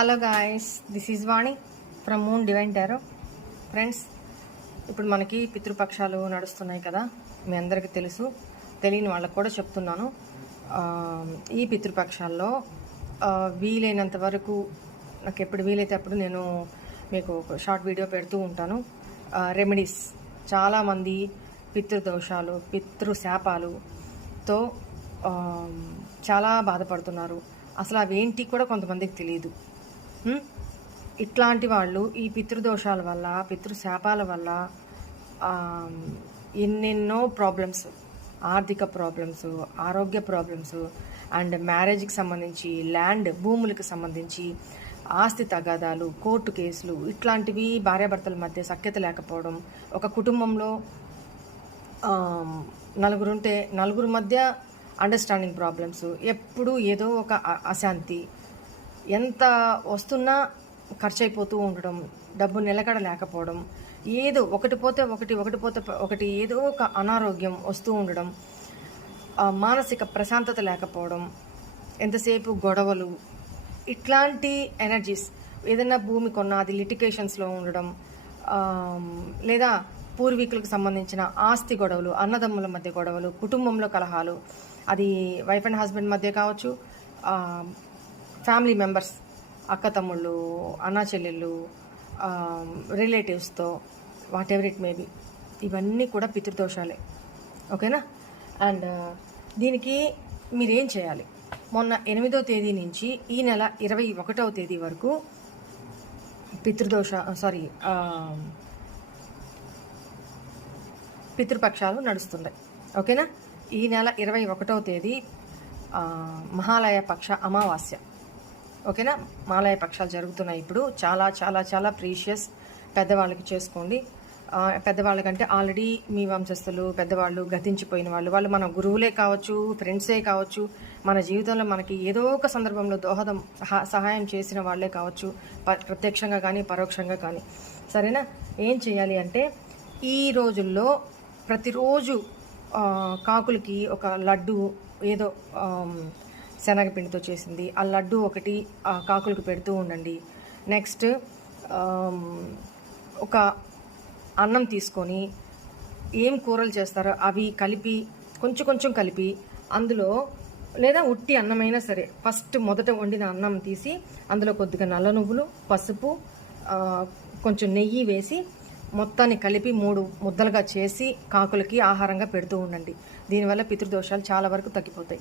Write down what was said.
Hello guys this is Vani from Moon Divine Tarot. Friends ఇప్పుడు మనకి పితృపక్షాలు నడుస్తున్నాయి కదా మీ అందరికీ తెలుసు తెలియని వాళ్ళకు కూడా చెప్తున్నాను. ఈ పితృపక్షాల్లో వీలైనంత వరకు నాకు ఎప్పుడు వీలైతే అప్పుడు నేను మీకు ఒక షార్ట్ వీడియో పెడుతూ ఉంటాను. రెమెడీస్ చాలామంది పితృదోషాలు పితృశాపాలుతో చాలా బాధపడుతున్నారు. అసలు అవేంటి కూడా కొంతమందికి తెలియదు. ఇట్లాంటి వాళ్ళు ఈ పితృదోషాల వల్ల పితృశాపాల వల్ల ఎన్నెన్నో ప్రాబ్లమ్స్ ఆర్థిక ప్రాబ్లమ్స్ ఆరోగ్య ప్రాబ్లమ్స్ అండ్ మ్యారేజ్కి సంబంధించి ల్యాండ్ భూములకు సంబంధించి ఆస్తి తగాదాలు కోర్టు కేసులు ఇట్లాంటివి భార్యాభర్తల మధ్య సఖ్యత లేకపోవడం ఒక కుటుంబంలో నలుగురుంటే నలుగురు మధ్య అండర్స్టాండింగ్ ప్రాబ్లమ్స్ ఎప్పుడు ఏదో ఒక అశాంతి ఎంత వస్తున్నా ఖర్చు అయిపోతూ ఉండడం డబ్బు నిలకడ లేకపోవడం ఏదో ఒకటి పోతే ఒకటి ఒకటి పోతే ఒకటి ఏదో ఒక అనారోగ్యం వస్తూ ఉండడం మానసిక ప్రశాంతత లేకపోవడం ఎంతసేపు గొడవలు ఇట్లాంటి ఎనర్జీస్ ఏదైనా భూమి కొన్నా అది లిటికేషన్స్లో ఉండడం లేదా పూర్వీకులకు సంబంధించిన ఆస్తి గొడవలు అన్నదమ్ముల మధ్య గొడవలు కుటుంబంలో కలహాలు అది వైఫ్ అండ్ హస్బెండ్ మధ్య కావచ్చు ఫ్యామిలీ మెంబర్స్ అక్క తమ్ముళ్ళు అన్నా చెల్లెళ్ళు రిలేటివ్స్తో వాట్ ఎవర్ ఇట్ మేబీ ఇవన్నీ కూడా పితృదోషాలే. ఓకేనా? అండ్ దీనికి మీరేం చేయాలి? మొన్న ఎనిమిదో తేదీ నుంచి ఈ నెల ఇరవై ఒకటవ తేదీ వరకు పితృదోష సారీ పితృపక్షాలు నడుస్తున్నాయి ఓకేనా? ఈ నెల ఇరవై ఒకటవ తేదీ మహాలయ పక్ష అమావాస్య. ఓకేనా? మాలయ పక్షాలు జరుగుతున్నాయి ఇప్పుడు. చాలా చాలా చాలా ప్రీషియస్ పెద్దవాళ్ళకి చేసుకోండి. పెద్దవాళ్ళకంటే ఆల్రెడీ మీ వంశస్థులు పెద్దవాళ్ళు గతించిపోయిన వాళ్ళు. వాళ్ళు మన గురువులే కావచ్చు ఫ్రెండ్సే కావచ్చు మన జీవితంలో మనకి ఏదో ఒక సందర్భంలో దోహదం సహా- సహాయం చేసిన వాళ్ళే కావచ్చు. ప- ప్రత్యక్షంగా కానీ పరోక్షంగా కానీ. సరేనా? ఏం చేయాలి అంటే ఈ రోజుల్లో ప్రతిరోజు కాకులకి ఒక లడ్డు ఏదో శనగపిండితో చేసింది. ఆ లడ్డు ఒకటి ఆ కాకులకు పెడుతూ ఉండండి. నెక్స్ట్ ఒక అన్నం తీసుకొని ఏం కూరలు చేస్తారో అవి కలిపి కొంచెం కొంచెం కలిపి అందులో లేదా ఉట్టి అన్నమైనా సరే ఫస్ట్ మొదట వండిన అన్నం తీసి అందులో కొద్దిగా నల్ల నువ్వులు పసుపు కొంచెం నెయ్యి వేసి మొత్తాన్ని కలిపి మూడు ముద్దలుగా చేసి కాకులకి ఆహారంగా పెడుతూ ఉండండి. దీనివల్ల పితృదోషాలు చాలా వరకు తగ్గిపోతాయి.